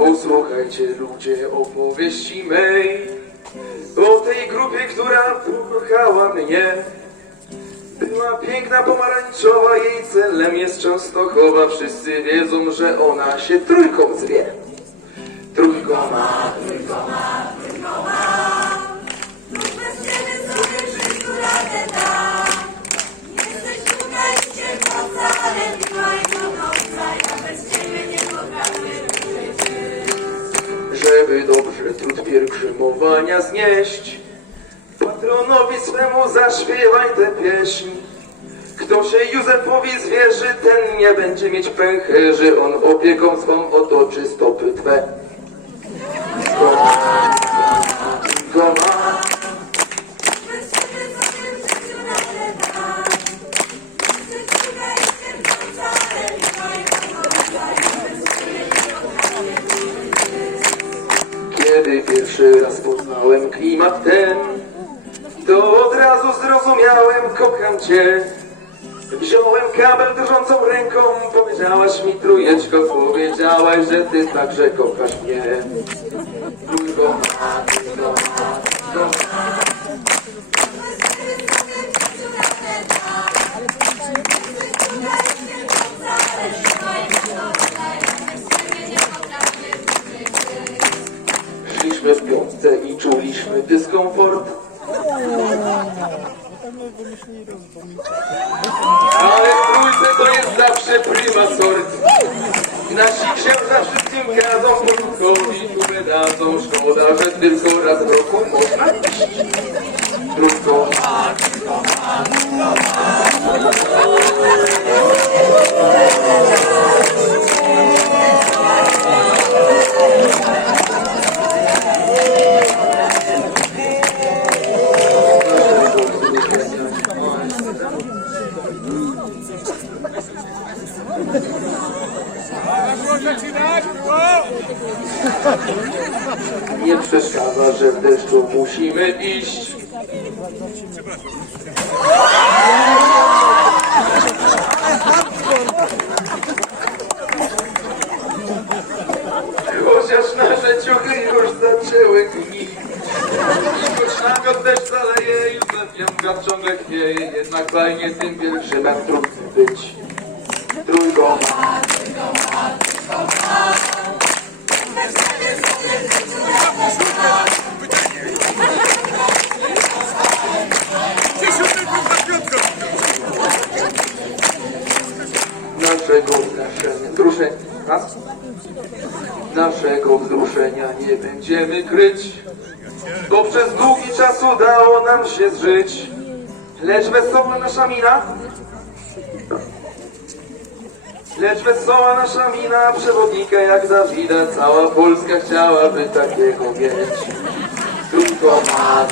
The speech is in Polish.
Posłuchajcie ludzie opowieści mej. O tej grupie, która pokochała mnie Była piękna pomarańczowa, jej celem jest Częstochowa. Wszyscy wiedzą, że ona się trójką zwie. Trójką ma, Weźmiemy trud pielgrzymowania znieść. Patronowi swemu zaśpiewaj tę pieśń. Kto się Józefowi zwierzy, ten nie będzie mieć pęcherzy, on opieką swą otoczy stopy twe. Pierwszy raz poznałem klimat ten, to od razu zrozumiałem, kocham cię. Wziąłem kabel drżącą ręką, powiedziałaś mi trójeczko, powiedziałaś, że ty także kochasz mnie. Ma, Szliśmy w piątce i czuliśmy dyskomfort. Ale w trójce to jest zawsze prima sort. Nasi księża wszystkim kadzą, podruchowi tu dadzą. Szkoda, że tylko raz w roku można iść. Nie przeszkadza, że w deszczu musimy iść. Chociaż nasze ciuchy już zaczęły gnić. Choć namiot deszcz zaleje, Józef Jąga ciągle chwieje, jednak fajnie tym pielgrzymem trudno być. Naszego wzruszenia, raz? Naszego wzruszenia nie będziemy kryć, bo przez długi czas udało nam się zżyć. Lecz wesoła nasza mina, lecz wesoła nasza mina, przewodnika jak Dawida, cała Polska chciałaby takiego mieć. Tylko ma.